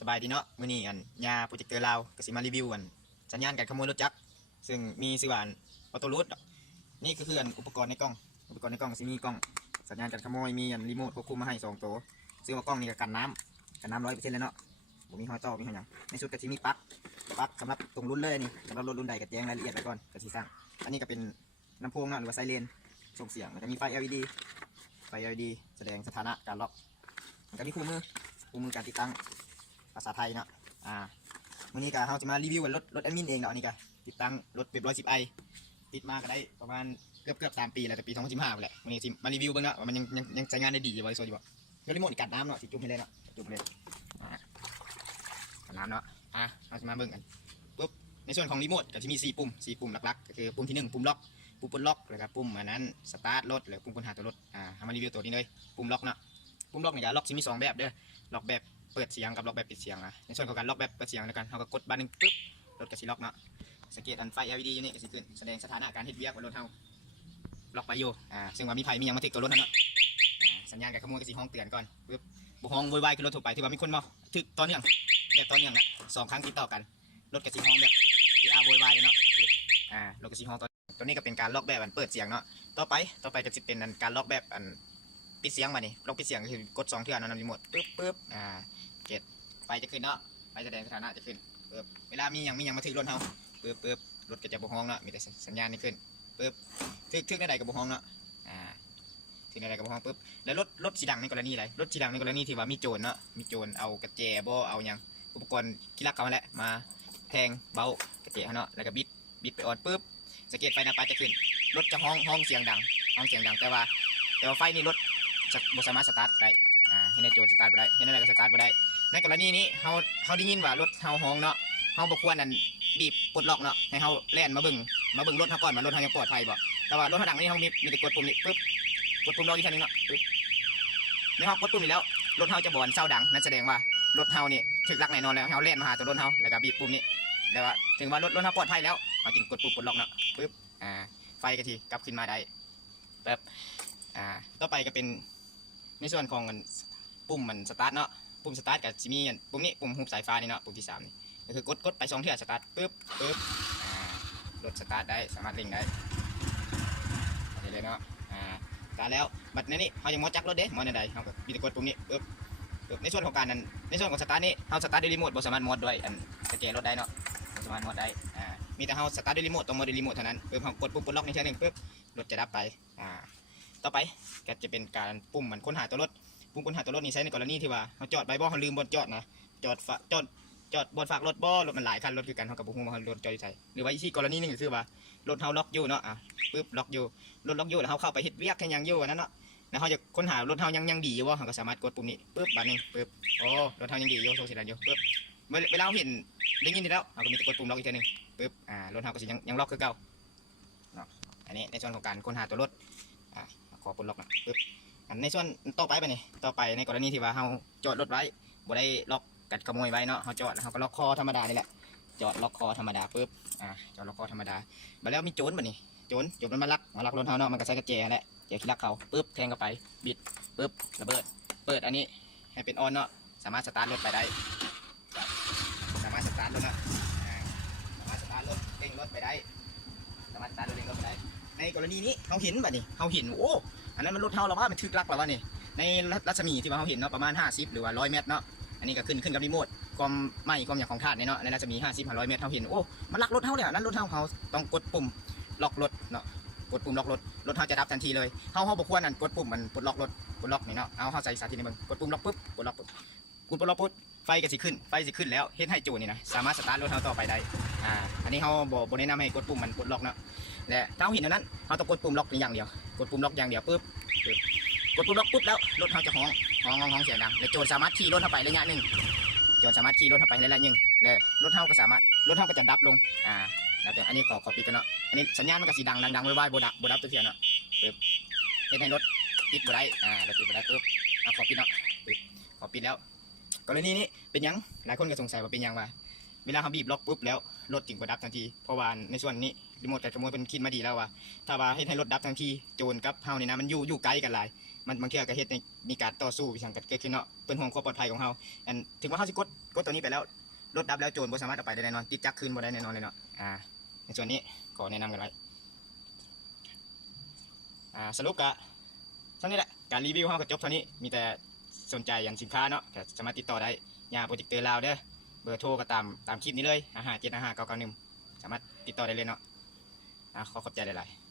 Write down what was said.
สบายดีเนาะมื้อนี้ยาโปรเจคเตอร์ลาวก็สิมารีวิวสัญญาณการขโมยรถจักรซึ่งมีชื่อว่าออโต้รูทนี่ก็คืออุปกรณ์ในกล้องสิมีกล้องสัญญาณการขโมยมีรีโมทควบคุมมาให้2ตัวซึ่งว่ากล้องนี่ก็กันน้ำ100%เลยเนาะบ่มีห้อยต่อมีห้อยหยังในชุดก็สิมีปลั๊กสำหรับตรงรุ่นเลยนี่สำหรับรถรุ่นใดก็แจ้งรายละเอียดไปก่อนก็สิสร้างอันนี้ก็เป็นลำโพงเนาะหรือว่าไซเรนส่งเสียงมันจะมีไฟ LED แสดงสถานะการล็อกมันก็มีคู่มือการติดตั้งภาษาไทยเนาะวันนี้ก็เราจะมารีวิวรถแอดมินเองเนาะนี่ก็ติดตั้งรถเว็บ110i ติดมาก็ได้ประมาณเกือบ3 ปีแล้วแต่ปี2015ไปแหละวันนี้มารีวิวเบ้างเนาะว่ามันยังใช้งานได้ดีอยู่บ่โซอยู่บ่ยกรีโมทกัดน้ำเนาะสิจุ่มให้เลยเนาะจุ่มเลยกัดน้ำเนาะเราจะมาเบิ่งกันปุ๊บในส่วนของรีโมทก็จะมี4 ปุ่มหลักๆก็คือปุ่มที่1ปุ่มล็อกปุ่มปลดล็อกแล้วก็ปุ่มอันนั้นสตาร์ทรถหรือปุ่มค้นหาตัวรถทำมารีวิวตัวนี้เลยปุ่มล็อกเนาะปุ่มล็อกนี่ก็ล็อกจะมี2แบบเด้อล็อกแบบเปิดเสียงกับล็อกแบบปิดเสียงนะในส่วนของการล็อกแบบเปิดเสียงแล้วกันเราก็กดบันหนึ่งปุ๊บรถก็สิล็อกเนาะสังเกตไฟ LED อยู่นี่ก็สิขึ้นแสดงสถานะการเฮ็ดเวียกบนรถเฮาล็อกไปอยู่ซึ่งว่ามีไผมีหยังมาถึกตัวรถนั่นเนาะสัญญาณการขโมยก็สิห้องเตือนก่อนปุ๊บบ่ห้องโวยวายคือรถทั่วไปที่ว่ามีคนมาถึกต่อเนื่องแบบต่อเนื่องน่ะ2 ครั้งติดต่อกันรถก็สิห้องแบบโวยวายเลยเนาะรถก็สิห้องตัวนี้ก็เป็นการล็อกแบบเปิดเสียงเนาะต่อไปก็สิเป็นการล็อกแบบปิดเสียงมานี่ล็อกปิดเสียงก็คือกด2 เทื่อนเอารีโมทปึ๊บเกตไฟจะขึ้นเนาะไฟแสดงสถานะจะขึ้นปึ๊บเวลามีหยังมาถึกรถเฮาปึ๊บรถก็จะบ่ฮ้องเนาะมีแต่สัญญาณนี่ขึ้นปึ๊บถึกในใดก็บ่ฮ้องเนาะถึกในใดก็บ่ฮ้องปึ๊บแล้วรถสีดังในกรณีอะไรรถสีดังในกรณีที่ว่ามีโจรเนาะมีโจรเอากระแจบ่เอาหยังอุปกรณ์ที่ลักเขามาแหละมาแทงเบากระแจเนาะแล้วก็บิดไปออนปึ๊บสังเกตไฟหน้าปัดจะขึ้นรถจะฮ้องเสียงดังแต่ว่าไฟนี่รถจะบ่สามารถสตาร์ทได้ให้ในโจรสตาร์ทบ่ได้ให้ในใดก็สตาร์ทบ่ได้ในกรณีนี้เฮาได้ยินว่ารถเฮาฮ้องเนาะเฮาบ่ควรบีบปลดล็อกเนาะให้เฮาแล่นมาเบิ่งรถเฮาก่อนว่ารถเฮายังปลอดภัยบ่แต่ว่ารถเฮาดังนี่เฮามีแต่กดปุ่มนี้ปึ๊บกดปุ่มล็อกอีกทีนึงเนาะปึ๊บในเฮากดปุ่มนี้แล้วรถเฮาจะบ่อนเซาดังนั่นแสดงว่ารถเฮานี่ถูกลักแน่นอนแล้วเฮาแล่นมาหาตัวรถเฮาแล้วก็บีบปุ่มนี้แล้วว่าถึงว่ารถเฮาปลอดภัยแล้วเฮาจึงกดปุ่มปลดล็อกเนาะปึ๊บไฟก็ทีกลับขึ้นมาได้แบบต่อไปก็เป็นในส่วนของปุ่มมันสตาร์ทเนาะปุ่มสตาร์ทกับจิมีปุ่มนี้ปุ่มหุบสายฟ้านี่เนาะปุ่มที่3นี่ก็คือกดไป2 เทื่อสตาร์ทปึ๊บรถสตาร์ทได้สามารถเร่งได้เลยเนาะสตาร์ทแล้วบัดนี้เขาจะมอจักรถเด้มอในใดเขาก็มีแต่กดปุ่มนี้ปึ๊บในส่วนของการนั้นในส่วนของสตาร์ทนี่เขาสตาร์ทด้วยรีโมทบ่สามารถมอดด้วยสแกนรถได้เนาะบ่สามารถมอดได้มีแต่เขาสตาร์ทด้วยรีโมทต้องมอดด้วยรีโมทเท่านั้นปึ๊บเขากดปุ่มปลดล็อกในเทื่อนึงปึ๊บรถจะดับไปต่อไปก็จะเป็นการปุ่มมันค้นหาตัวรถปุ่มค้นหาตัวรถนี่ใช้ในกรณีที่ว่าเขาจอดใบบ่เขาลืมบนจอดนะจอดบนฝากรถบ่รถมันหลายคันรถคือกันเขากับบุ้งมาเขารถจอดอยู่ใส่หรือว่าที่กรณีนึงก็คือว่ารถเขาล็อกอยู่เนาะปึ๊บล็อกอยู่รถล็อกอยู่แล้วเขาเข้าไปเฮ็ดเวียกแค่ยังอยู่นั่นเนาะแล้วเขาจะค้นหารถเขายังดีอยู่ว่าเขาก็สามารถกดปุ่มนี้ปึ๊บบาทนึงปึ๊บโอ้รถเขายังดีอยู่โซ่สีดำอยู่ปึ๊บเวลาเขาเห็นได้ยินแล้วเขาก็มีกดปุ่มล็อกอีกทีนึงปึ๊บรถเขาก็ยังล็อกคือเก่าเนาะอันนี้ในส่วนของการค้นหาตัวรถขอปลดล็อกนะปึ๊บในส่วนต่อไปในกรณีที่ว่าเขาจอดรถไว้บ่ได้ล็อกกัดขโมยไว้เนาะเขาจอดเขาก็ล็อกคอธรรมดานี่แหละจอดล็อกคอธรรมดาปึ๊บจอดล็อกคอธรรมดามาแล้วมีโจรบ่นี่โจรมันมาลักรถเขาเนาะมันก็ใช้กระแจแหละแจขี้ลักเขาปึ๊บแทงเข้าไปบิดปึ๊บระเบิดเปิดอันนี้ให้เป็นออนเนาะสามารถสตาร์ทรถไปได้สามารถสตาร์ทรถเนาะสามารถสตาร์ทรถเร่งรถไปได้สามารถสตาร์ทรถเร่งรถไปได้ในกรณีนี้เขาเห็นบ่นี่เขาเห็นโอ้อันนั้นมันรถเฮาเราว่ามันถึกลักแล้ววะนี่ในรัศมีที่ว่าเขาเห็นเนาะประมาณ50หรือว่า100 เมตรเนาะอันนี้ก็ขึ้นกับรีโมทความอย่างของธาตุเนาะในรัศมี50-100 เมตรเขาเห็นโอ้มันลักรถเฮาเนี่ยนั้นรถเฮาเขาต้องกดปุ่มล็อกรถเนาะกดปุ่มล็อกรถเฮาจะดับทันทีเลยเฮาบ่ควรกดปุ่มมันปลดล็อกรถนี่เนาะเอาเฮาใส่สาธิตให้มึงกดปุ่มล็อกปุ๊บปลดล็อกปุ๊บกดปลดล็อกปุ๊บไฟก็สิขึ้นแล้วเฮ็ดให้โจรนี่นะสามารถสตาร์ทรถเฮาต่อไปได้อันนี้เฮาบ่แนะนำให้กดปุ่มมันปลดล็อกเนาะและถ้าเห็นอันนั้นเฮาต้องกดปุ่มล็อกอย่างเดียวกดปุ่มล็อกอย่างเดียวปุ๊บกดปุ่มล็อกปุ๊บแล้วรถเฮาจะฮ้องเสียงดังและโจรสามารถขี่รถเข้าไประยะนึงแล้วรถเฮาก็จะดับลงแล้วอันนี้ขอปิดกันเนาะอันนี้สัญญาณมันก็สิดังไว้บ่ดับตัวเสียเนาะปึ๊บเฮ็ดให้รถปิดบ่ได้รถปิดบ่ได้ปึ๊บขอปิดเนาะปึ๊บขอปิดแล้วกรณีนี้เป็นยังหลายคนก็สงสัยว่าเป็นยังว่า เวลาเขาบีบล็อกปุ๊บแล้วรถจึงกระดับทันทีเพราะว่าในส่วนนี้รีโมทกับขโมยเป็นคิดมาดีแล้วว่าถ้าว่าให้รถดับทันทีโจรกับเฮานี่นะมันอยู่ไกลกันหลายมันบางเทื่อก็เฮ็ดในมีการต่อสู้วิชังกันเกิดขึ้นเนาะเป็นห่วงความปลอดภัยของเฮาอันถึงว่าเฮาสิกดตัวนี้ไปแล้วรถดับแล้วโจรบ่สามารถเอาไปได้แน่นอนติดจักรคืนบ่ได้แน่นอนเลยเนาะในส่วนนี้ขอแนะนำกันไว้สรุปก็เท่านี้แหละการรีวิวเฮาก็จบเท่านี้มีแต่สนใจอย่างสินค้าเนาะก็สามารถติดต่อได้ยาโปรเจคเตอร์ลาวเด้อเบอร์โทรก็ตามคลิปนี้เลย557591สามารถติดต่อได้เลยเนาะขอขอบใจหลายๆ